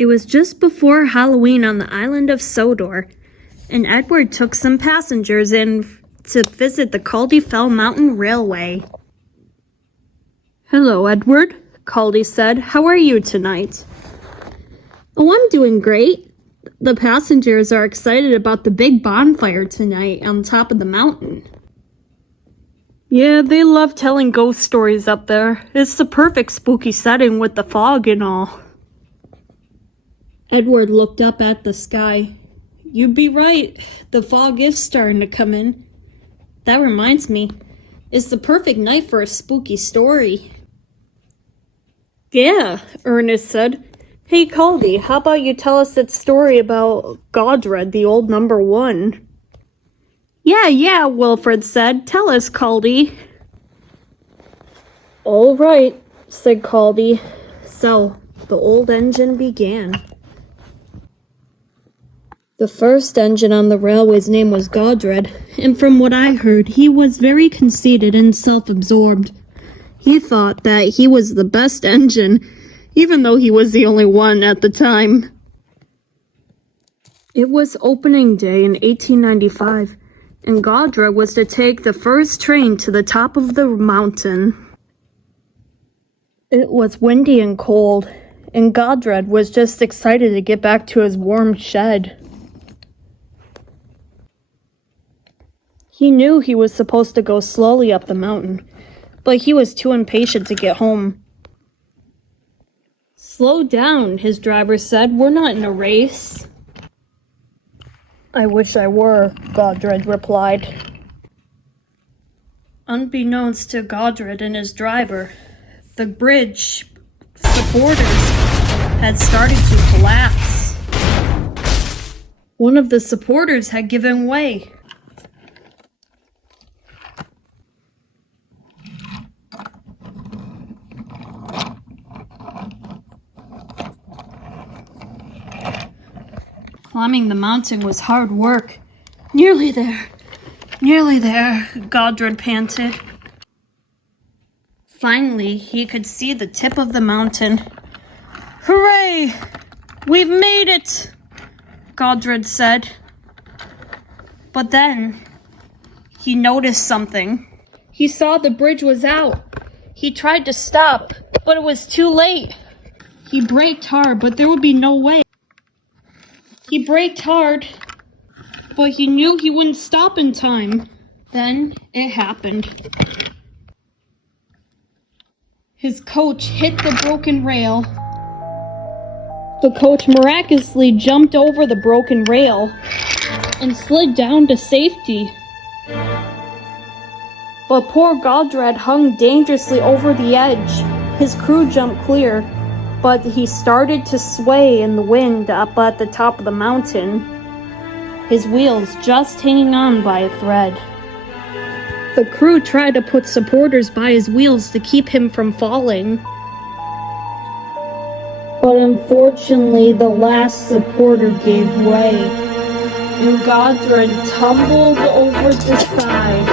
It was just before Halloween on the island of Sodor, and Edward took some passengers in to visit the Culdee Mountain Railway. "Hello, Edward," Culdee said. "How are you tonight?" "Oh, I'm doing great. The passengers are excited about the big bonfire tonight on top of the mountain." "Yeah, they love telling ghost stories up there. It's the perfect spooky setting with the fog and all." Edward looked up at the sky. "You'd be right. The fog is starting to come in. That reminds me, it's the perfect night for a spooky story." "Yeah," Ernest said. "Hey, Culdee, how about you tell us that story about Godred, the old number one?" Yeah, Wilfred said. "Tell us, Culdee." "All right," said Culdee. So, the old engine began. The first engine on the railway's name was Godred, and from what I heard, he was very conceited and self-absorbed. He thought that he was the best engine, even though he was the only one at the time. It was opening day in 1895, and Godred was to take the first train to the top of the mountain. It was windy and cold, and Godred was just excited to get back to his warm shed. He knew he was supposed to go slowly up the mountain, but he was too impatient to get home. "Slow down," his driver said. "We're not in a race." "I wish I were," Godred replied. Unbeknownst to Godred and his driver, the bridge supporters had started to collapse. One of the supporters had given way. Climbing the mountain was hard work. Nearly there, Godred panted. Finally, he could see the tip of the mountain. "Hooray! We've made it!" Godred said. But then, he noticed something. He saw the bridge was out. He tried to stop, but it was too late. He braked hard, but there would be no way. He braked hard, but he knew he wouldn't stop in time. Then it happened. His coach hit the broken rail. The coach miraculously jumped over the broken rail and slid down to safety. But poor Godred hung dangerously over the edge. His crew jumped clear, but he started to sway in the wind up at the top of the mountain, his wheels just hanging on by a thread. The crew tried to put supporters by his wheels to keep him from falling. But unfortunately, the last supporter gave way, and Godred tumbled over the side.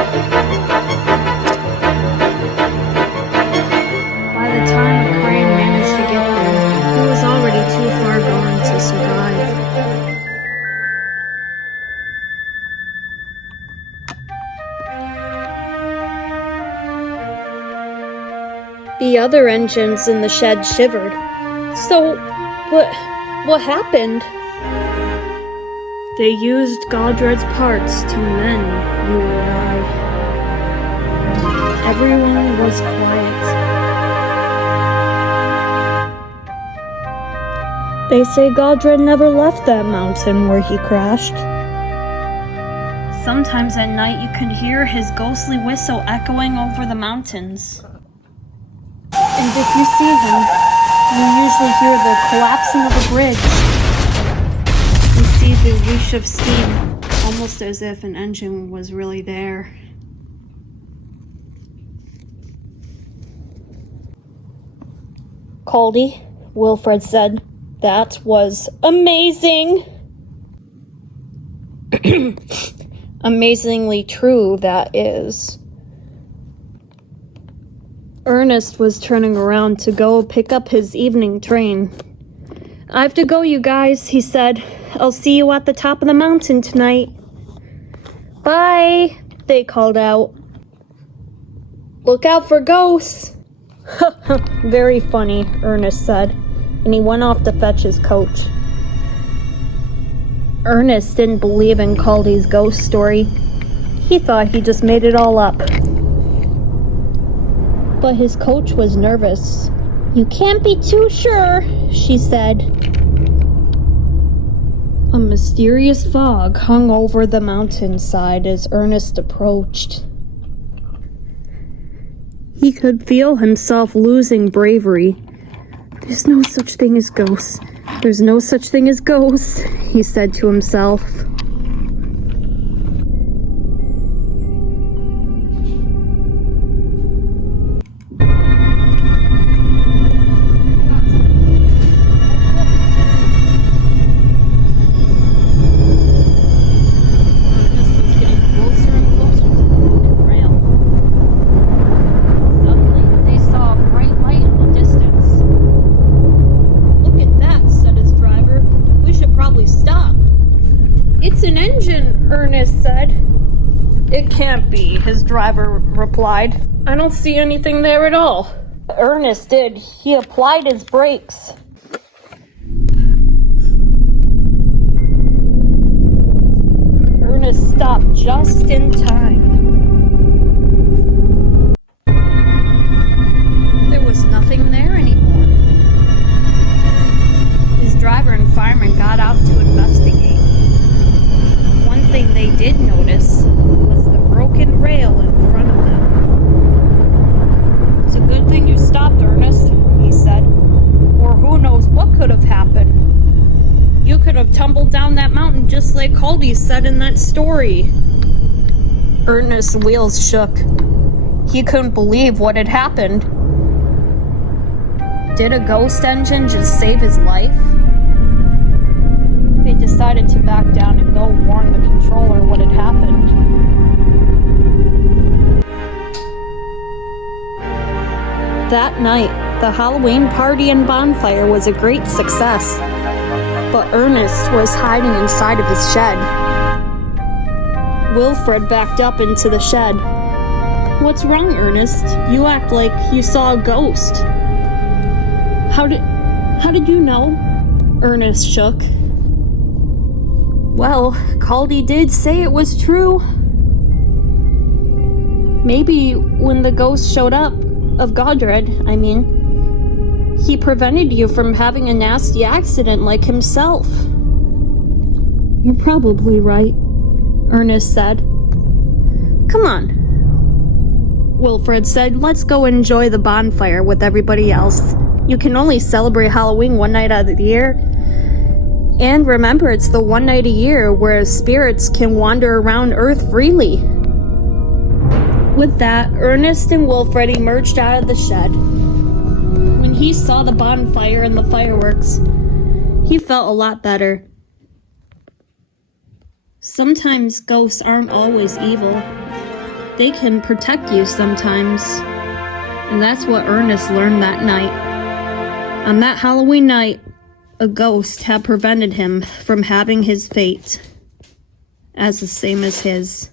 By the time the crane managed to get there, he was already too far gone to survive. The other engines in the shed shivered. "So, what happened?" "They used Godred's parts to mend you and I." Everyone was quiet. "They say Godred never left that mountain where he crashed. Sometimes at night you could hear his ghostly whistle echoing over the mountains. And if you see him, you usually hear the collapsing of a bridge. You see the whoosh of steam, almost as if an engine was really there." "Culdee," Wilfred said, "that was amazing." Amazingly true, that is. Ernest was turning around to go pick up his evening train. I have to go, you guys, he said. I'll see you at the top of the mountain tonight. Bye, they called out. Look out for ghosts. Very funny, Ernest said, and he went off to fetch his coach. Ernest didn't believe in Culdee's ghost story. He thought he just made it all up. But his coach was nervous. You can't be too sure, she said. A mysterious fog hung over the mountainside as Ernest approached. He could feel himself losing bravery. There's no such thing as ghosts. There's no such thing as ghosts, he said to himself. Ernest said. It can't be, his driver replied. I don't see anything there at all. Ernest did. He applied his brakes. Ernest stopped just in time. There was nothing there anymore. His driver and fireman got out to investigate. One thing they did notice was the broken rail in front of them. It's a good thing you stopped, Ernest, he said. Or who knows what could have happened. You could have tumbled down that mountain just like Culdee said in that story. Ernest's wheels shook. He couldn't believe what had happened. Did a ghost engine just save his life? They decided to back down and go warn the controller what had happened. That night, the Halloween party and bonfire was a great success, but Ernest was hiding inside of his shed. Wilfred backed up into the shed. What's wrong, Ernest? You act like you saw a ghost. How did you know? Ernest shook. Well, Culdee did say it was true. Maybe when the ghost showed up, of Godred, he prevented you from having a nasty accident like himself. You're probably right, Ernest said. Come on, Wilfred said. Let's go enjoy the bonfire with everybody else. You can only celebrate Halloween one night out of the year. And remember, it's the one night a year where spirits can wander around Earth freely. With that, Ernest and Wilfred emerged out of the shed. When he saw the bonfire and the fireworks, he felt a lot better. Sometimes ghosts aren't always evil. They can protect you sometimes. And that's what Ernest learned that night. On that Halloween night, a ghost had prevented him from having his fate as the same as his.